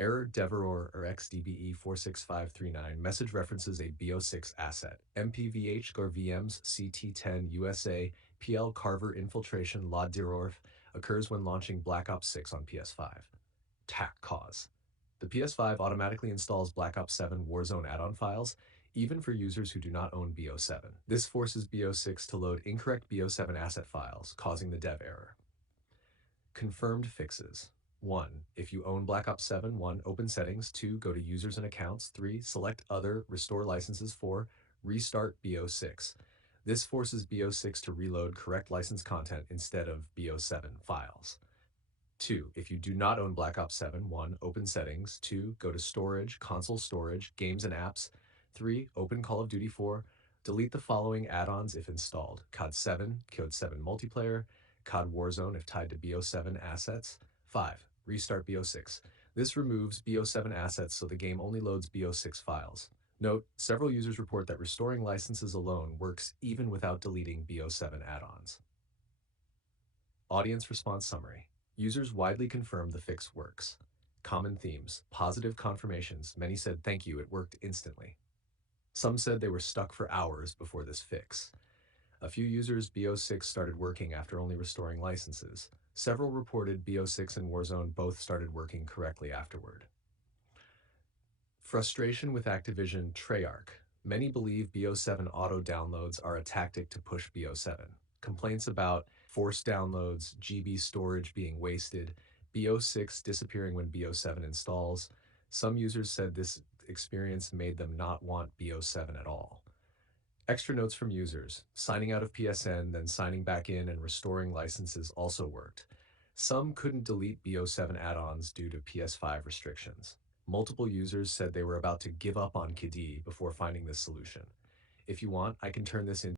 Error deveror or XDBE46539 message references a BO6 asset. MPVH or VMs CT10 USA PL Carver infiltration la derorf occurs when launching Black Ops 6 on PS5. TAC cause. The PS5 automatically installs Black Ops 7 Warzone add-on files, even for users who do not own BO7. This forces BO6 to load incorrect BO7 asset files, causing the dev error. Confirmed fixes. 1. If you own Black Ops 7, 1. Open settings. 2. Go to users and accounts. 3. Select other, restore licenses. 4. Restart BO6. This forces BO6 to reload correct license content instead of BO7 files. 2. If you do not own Black Ops 7, 1. Open settings. 2. Go to storage, console storage, games and apps. 3. Open Call of Duty 4. Delete the following add-ons if installed: COD 7, COD 7 multiplayer, COD Warzone if tied to BO7 assets. 5. Restart BO6. This removes BO7 assets so the game only loads BO6 files. Note, several users report that restoring licenses alone works even without deleting BO7 add-ons. Audience response summary. Users widely confirm the fix works. Common themes: positive confirmations. Many said thank you, it worked instantly. Some said they were stuck for hours before this fix. A few users BO6 started working after only restoring licenses. Several reported BO6 and Warzone both started working correctly afterward. Frustration with Activision Treyarch. Many believe BO7 auto downloads are a tactic to push BO7. Complaints about forced downloads, GB storage being wasted, BO6 disappearing when BO7 installs. Some users said this experience made them not want BO7 at all. Extra notes from users. Signing out of PSN, then signing back in and restoring licenses also worked. Some couldn't delete BO7 add-ons due to PS5 restrictions. Multiple users said they were about to give up on KD before finding this solution. If you want, I can turn this into